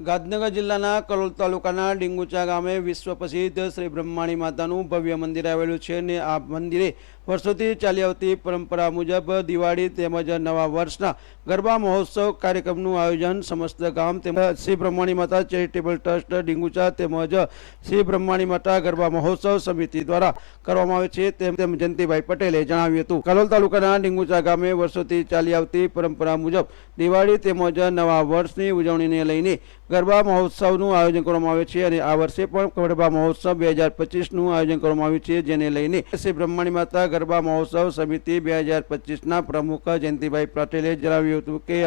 ગાંધીનગર જિલ્લાના કલોલ તાલુકાના ડીંગુચા ગામે વિશ્વ પ્રસિદ્ધ શ્રી બ્રહ્માણી માતાનું ભવ્ય મંદિર આવેલું છે અને આ મંદિરે વર્ષોથી ચાલી આવતી પરંપરા મુજબ દિવાળી તેમજ નવા વર્ષના ગરબા મહોત્સવ કાર્યક્રમનું આયોજન સમસ્ત ગામ તેમજ શ્રી બ્રહ્માણી માતા ચેરિટેબલ ટ્રસ્ટ ડીંગુચા તેમજ શ્રી બ્રહ્માણી માતા ગરબા મહોત્સવ સમિતિ દ્વારા કરવામાં આવે છે તેમ તેમ જયંતિભાઈ પટેલે જણાવ્યું હતું. કલોલ તાલુકાના ડીંગુચા ગામે વર્ષોથી ચાલી આવતી પરંપરા મુજબ દિવાળી તેમજ નવા વર્ષની ઉજવણીને લઈને ગરબા મહોત્સવનું આયોજન કરવામાં આવે છે અને આ વર્ષે પણ ગરબા મહોત્સવ બે હજાર પચીસનું આયોજન કરવામાં આવ્યું છે જેને લઈને શ્રી બ્રહ્માણી માતા ગરબા મહોત્સવ સમિતિ બે હજાર પચીસના પ્રમુખ જયંતિભાઈ પટેલે જણાવ્યું હતું કે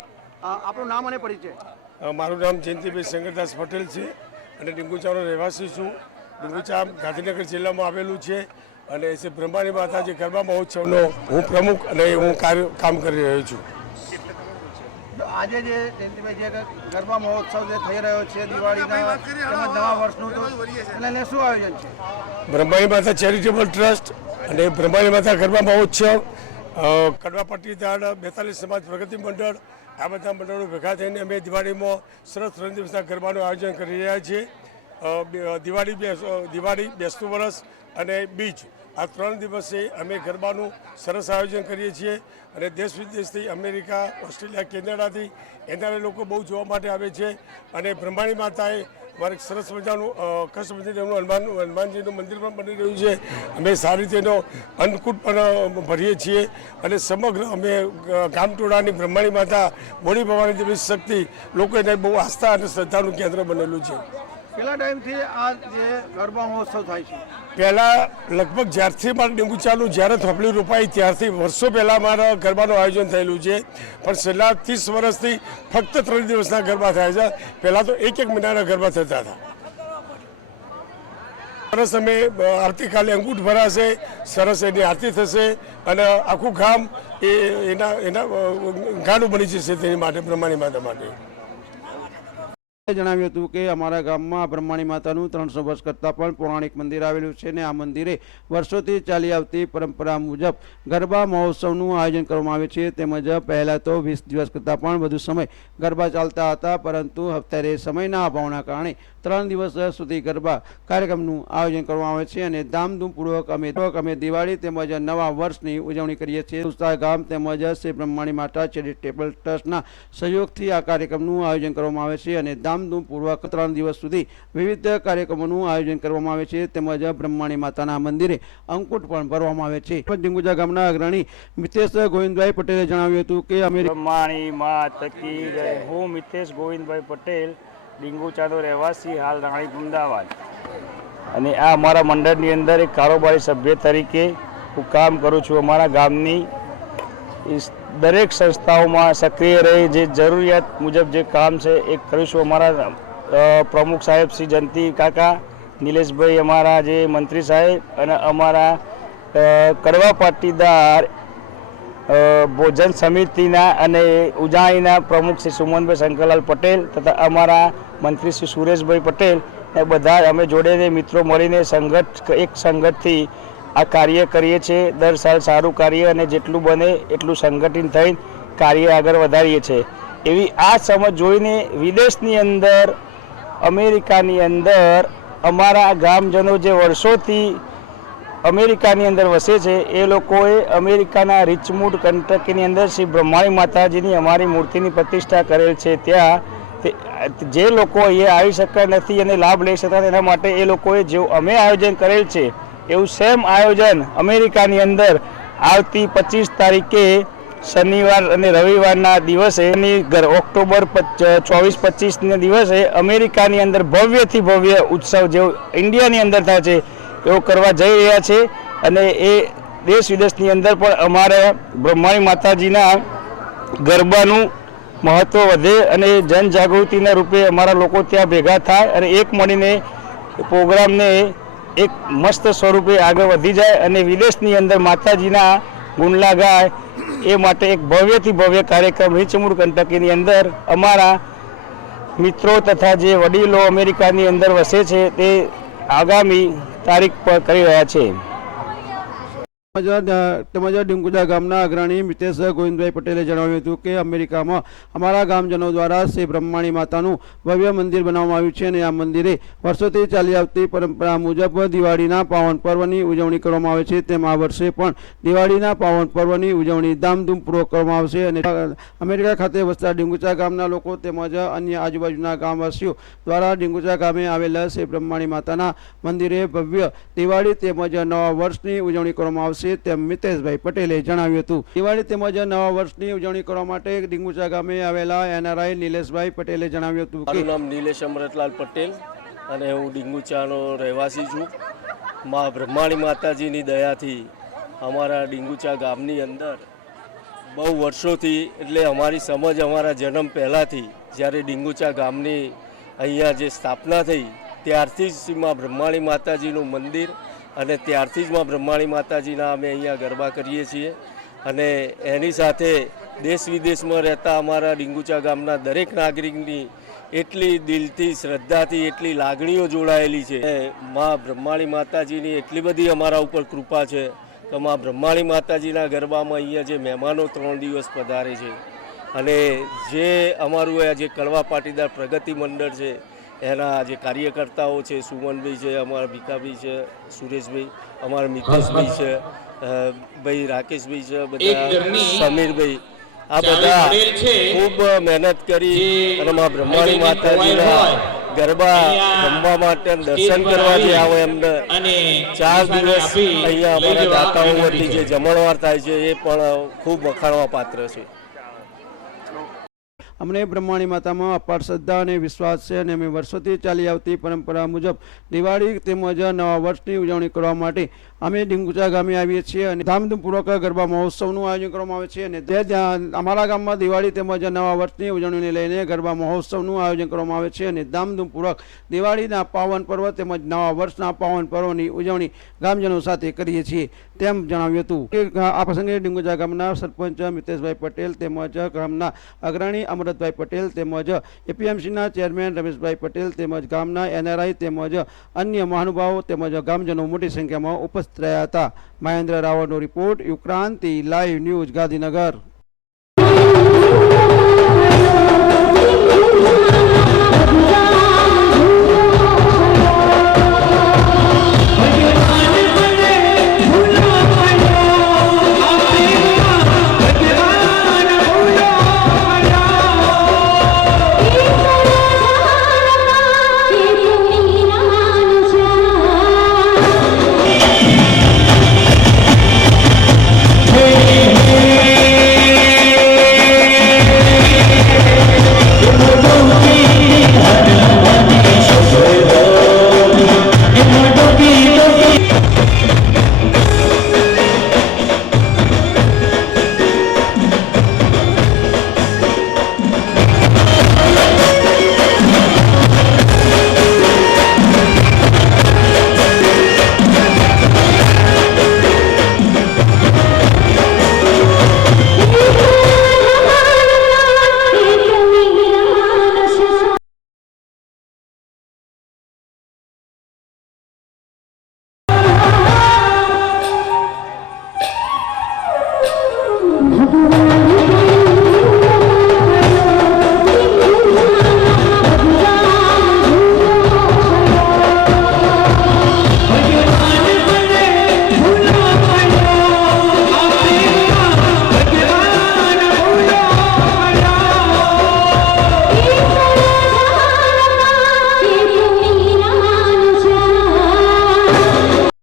આપણું નામ અને પરિચય? મારું નામ જયંતિભાઈ શંકરદાસ પટેલ છે અને ડીંગુચાનો રહેવાસી છું. ડીંગુચા ગાંધીનગર જિલ્લામાં આવેલું છે અને શ્રી માતા માતાજી ગરબા મહોત્સવનો હું પ્રમુખ અને હું કાર્ય કામ કરી રહ્યો છું. આજે જે જયંતિભાઈ જે ગરબા મહોત્સવ જે થઈ રહ્યો છે દિવાળીના નવા વર્ષનું તો એને શું આયોજન છે? બ્રહ્માણી માતા ચેરિટેબલ ટ્રસ્ટ અને બ્રહ્માની માતા ગરબા મહોત્સવ કડવા પટ્ટીદાર બેતાલીસ સમાજ પ્રગતિ મંડળ, આ બધા મંડળો ભેગા થઈને અમે દિવાળીમાં સરસ ત્રણ દિવસના ગરબાનું આયોજન કરી રહ્યા છીએ. દિવાળી બે- દિવાળી બેસતું વરસ અને બીજ આ ત્રણ દિવસે અમે ગરબાનું સરસ આયોજન કરીએ છીએ અને દેશ વિદેશથી અમેરિકા, ઓસ્ટ્રેલિયા, કેનેડાથી એના લોકો બહુ જોવા માટે આવે છે અને બ્રહ્માણી માતાએ મારે સરસ મજાનું કૃષ્ણ મંદિર હનુમાન, હનુમાનજીનું મંદિર પણ બની રહ્યું છે. અમે સારી રીતે એનો અન્નકૂટ પણ ભરીએ છીએ અને સમગ્ર અમે ગામટોળાની બ્રહ્માણી માતા બોડી ભવાની દેવી શક્તિ લોકો એને બહુ આસ્થા અને શ્રદ્ધાનું કેન્દ્ર બનેલું છે. કેટલા ટાઈમથી આ જે ગરબા થાય છે. પહેલાં લગભગ જ્યારથી મારે ડેંગુ ચાલુ, જ્યારે થપલી રોપાઈ ત્યારથી વર્ષો પહેલાં મારા ગરબાનું આયોજન થયેલું છે. પણ છેલ્લા ત્રીસ વર્ષથી ફક્ત ત્રણ દિવસના ગરબા થાય છે. પહેલાં તો એક એક મહિનાના ગરબા થતા હતા. સરસ અમે આવતીકાલે અંગૂઠ ભરાશે, સરસ એની આરતી થશે અને આખું ગામ એ, એના એના ગાડું બની જશે તેની માટે, બ્રહ્માણી માતા માટે. જણાવ્યું હતું કે અમારા ગામમાં બ્રહ્માણી માતાનું ત્રણસો વર્ષ કરતાં પણ પૌરાણિક મંદિર આવેલું છે અને આ મંદિરે વર્ષોથી ચાલી આવતી પરંપરા મુજબ ગરબા મહોત્સવનું આયોજન કરવામાં આવે છે. તેમજ પહેલાં તો વીસ દિવસ કરતાં પણ વધુ સમય ગરબા ચાલતા હતા, પરંતુ અત્યારે સમયના અભાવના કારણે ત્રણ દિવસ સુધી ગરબા કાર્યક્રમનું આયોજન કરવામાં આવે છે અને ધામધૂમપૂર્વક અમે અમે દિવાળી તેમજ નવા વર્ષની ઉજવણી કરીએ છીએ. ઉસ્તા ગામ તેમજ શ્રી બ્રહ્માણી માતા ચેરિટેબલ ટ્રસ્ટના સહયોગથી આ કાર્યક્રમનું આયોજન કરવામાં આવે છે અને ધામધૂમપૂર્વક ત્રણ દિવસ સુધી વિવિધ કાર્યક્રમોનું આયોજન કરવામાં આવે છે. તેમજ બ્રહ્માણી માતાના મંદિરે અંકુટ પણ ભરવામાં આવે છે. ડીંગુજા ગામના અગ્રણી મિતેશ ગોવિંદભાઈ પટેલે જણાવ્યું હતું કે અમે બ્રહ્માણી માત કી જય. હું મિતેશ ગોવિંદભાઈ પટેલ ડીંગુચાનો રહેવાસી, હાલ રાણીપ અમદાવાદ. અને આ અમારા મંડળની અંદર એક કારોબારી સભ્ય તરીકે હું કામ કરું છું. અમારા ગામની દરેક સંસ્થાઓમાં સક્રિય રહી જે જરૂરિયાત મુજબ જે કામ છે એ કરીશું અમારા પ્રમુખ સાહેબ શ્રી જયંતિ કાકા, નિલેશભાઈ અમારા જે મંત્રી સાહેબ અને અમારા કડવા પાટીદાર ભોજન સમિતિના અને ઉજાણીના પ્રમુખ શ્રી સુમનભાઈ શંકરલાલ પટેલ તથા અમારા મંત્રી શ્રી સુરેશભાઈ પટેલ એ બધા અમે જોડેને મિત્રો મળીને સંગઠ, એક સંગઠથી આ કાર્ય કરીએ છીએ. દર સાલ સારું કાર્ય અને જેટલું બને એટલું સંગઠિત થઈ કાર્ય આગળ વધારીએ છીએ. એવી આ સમજ જોઈને વિદેશની અંદર, અમેરિકાની અંદર અમારા ગામજનો જે વર્ષોથી અમેરિકાની અંદર વસે છે. એ લોકોએ અમેરિકાના રિચમુડ કંટકીની અંદર શ્રી બ્રહ્માણી માતાજીની અમારી મૂર્તિની પ્રતિષ્ઠા કરેલ છે. ત્યાં જે લોકો એ આવી શકતા નથી અને લાભ લઈ શકતા તેના માટે એ લોકોએ જેવું અમે આયોજન કરેલ છે, એવું સેમ આયોજન અમેરિકાની અંદર આવતી પચીસ તારીખે શનિવાર અને રવિવારના દિવસે ઓક્ટોબર ચોવીસ પચીસના દિવસે અમેરિકાની અંદર ભવ્યથી ભવ્ય ઉત્સવ જેવો ઇન્ડિયાની અંદર થાય છે. એવો કરવા જઈ રહ્યા છે અને એ દેશ વિદેશની અંદર પણ અમારા બ્રહ્માણી માતાજીના ગરબાનું મહત્ત્વ વધે અને જનજાગૃતિના રૂપે અમારા લોકો ત્યાં ભેગા થાય અને એક મળીને પ્રોગ્રામને એક મસ્ત સ્વરૂપે આગળ વધી જાય અને વિદેશની અંદર માતાજીના ગુંડલા ગાય એ માટે એક ભવ્યથી ભવ્ય કાર્યક્રમ રીચમૂળ કંટકીની અંદર અમારા મિત્રો તથા જે વડીલો અમેરિકાની અંદર વસે છે તે આગામી તારીખ પર કરી રહ્યા છે. તેમજ ડિંગુજા ગામના અગ્રણી મિતેશ ગોવિંદભાઈ પટેલે જણાવ્યું હતું કે અમેરિકામાં અમારા ગામજનો દ્વારા શ્રી બ્રહ્માણી માતાનું ભવ્ય મંદિર બનાવવામાં આવ્યું છે અને આ મંદિરે વર્ષોથી ચાલી આવતી પરંપરા મુજબ દિવાળીના પાવન પર્વની ઉજવણી કરવામાં આવે છે. તેમ આ વર્ષે પણ દિવાળીના પાવન પર્વની ઉજવણી ધામધૂમપૂર્વક કરવામાં આવશે અને અમેરિકા ખાતે વસતા ડિંગુચા ગામના લોકો તેમજ અન્ય આજુબાજુના ગામવાસીઓ દ્વારા ડિંગુચા ગામે આવેલા શ્રી બ્રહ્માણી માતાના મંદિરે ભવ્ય દિવાળી તેમજ નવા વર્ષની ઉજવણી કરવામાં આવશે. તેમ મિતેશભાઈ પટેલે જણાવ્યું હતું. દિવાળી તેમજ નવા વર્ષની ઉજવણી કરવા માટે ડીંગુચા ગામે આવેલા એનઆરઆઈ નિલેશભાઈ પટેલે જણાવ્યું હતું મારું નામ નિલેશ અમરતલાલ પટેલ અને હું ડીંગુચાનો રહેવાસી છું. મા બ્રહ્માણી માતાજીની દયાથી અમારા ડીંગુચા ગામની અંદર બહુ વર્ષોથી એટલે અમારી સમજ અમારા જન્મ પહેલાંથી જ્યારે ડીંગુચા ગામની અહીંયા જે સ્થાપના થઈ ત્યારથી જ મા બ્રહ્માણી માતાજીનું મંદિર અને ત્યારથી જ મા બ્રહ્માણી માતાજીના અમે અહીંયા ગરબા કરીએ છીએ. અને એની સાથે દેશ વિદેશમાં રહેતા અમારા ડીંગુચા ગામના દરેક નાગરિકની એટલી દિલથી, શ્રદ્ધાથી એટલી લાગણીઓ જોડાયેલી છે. મા બ્રહ્માણી માતાજીની એટલી બધી અમારા ઉપર કૃપા છે કે મા બ્રહ્માણી માતાજીના ગરબામાં અહીંયા જે મહેમાનો ત્રણ દિવસ પધારે છે. અને જે અમારું આ જે કડવા પાટીદાર પ્રગતિ મંડળ છે એના જે કાર્યકર્તાઓ છે સુમનભાઈ છે અમારા ભીખાભાઈ છે સુરેશભાઈ અમારા મિતેશભાઈ છે ભાઈ રાકેશભાઈ છે બધા સમીરભાઈ. આ બધા ખૂબ મહેનત કરી અને મા બ્રહ્માણી માતાજીના ગરબા રમવા માટે દર્શન કરવા જે આવે એમને. ચાર દિવસ અહીંયા અમારા દાતાઓ વતી જે જમણવાર થાય છે એ પણ ખૂબ વખાણવા પાત્ર છે. અમને બ્રહ્માણી માતામાં અપાર શ્રદ્ધા અને વિશ્વાસ છે અને અમે વર્ષોથી ચાલી આવતી પરંપરા મુજબ દિવાળી તેમજ નવા વર્ષની ઉજવણી કરવા માટે અમે ડીંગુચા ગામે આવીએ છીએ અને ધામધૂમપૂર્વક ગરબા મહોત્સવનું આયોજન કરવામાં આવે છે અને ત્યાં અમારા ગામમાં દિવાળી તેમજ નવા વર્ષની ઉજવણીને લઈને ગરબા મહોત્સવનું આયોજન કરવામાં આવે છે અને ધામધૂમપૂર્વક દિવાળીના પાવન પર્વ તેમજ નવા વર્ષના પાવન પર્વની ઉજવણી ગામજનો સાથે કરીએ છીએ તેમ જણાવ્યું હતું. કે આ પ્રસંગે ડીંગુજા ગામના સરપંચ મિતેશભાઈ પટેલ તેમજ ગામના અગ્રણી અમરતભાઈ પટેલ તેમજ એપીએમસીના ચેરમેન રમેશભાઈ પટેલ તેમજ ગામના એનઆરઆઈ તેમજ અન્ય મહાનુભાવો તેમજ ગામજનો મોટી સંખ્યામાં ઉપસ્થિત રહ્યા હતા. Mahendra રાવળનો report Yukranti live news Gandhinagar.